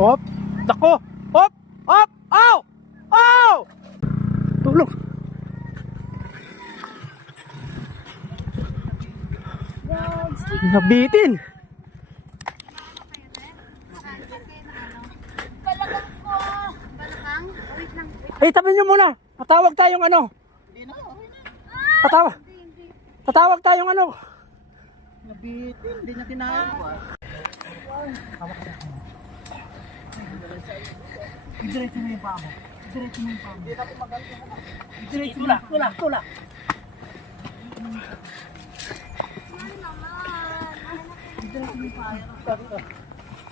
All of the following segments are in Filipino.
Hop! Tako! Hop! Hop! Ow! Ow! Tulong! Nabitin! Balakang ko! Balakang? Wait lang. Eh, tabi nyo muna! Tatawag tayong ano! Tatawag! Tatawag tayong ano! Nabitin, hindi niya kinaya. Diretso mo yung paa mo. Diretso mo yung paa mo. Diretso mo. Tulak, tulak. Diretso mo yung paa.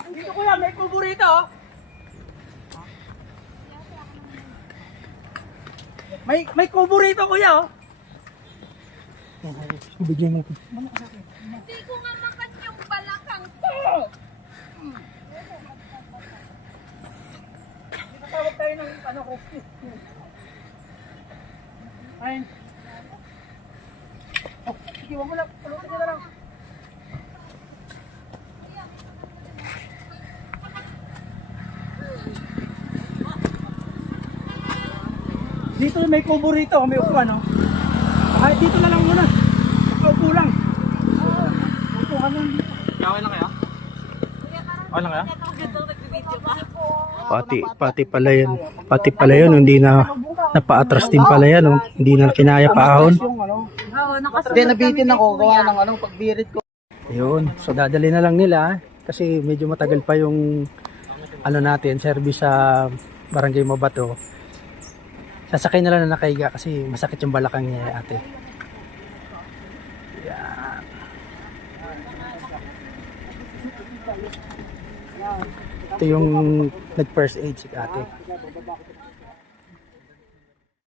Dito kuya, may kubo rito oh! May kubo rito kuya oh! Bigyan mo. Hindi ko nga makan yung balakang ko! Tatawag tayo ng ano, rescue. Ayun. Oh, sige, wag mo lang. Palutin nyo na lang. Dito may kubo rito, may upuan oh. Ay, dito na lang muna. Upo lang. Upo ka lang dito. Okay lang kaya? Okay lang kaya? Pati pala yun, hindi na napaatras din pala yan, oh. Hindi na kinaya paahon. Hindi, nabitin ako. Gawa ng anong pagbirit ko. Yun, so dadali na lang nila kasi medyo matagal pa yung ano natin, service sa Barangay Mabato. Sasakay na lang na nakahiga kasi masakit yung balakang niya, ate. Yan. Ito yung nag-first aid si ate.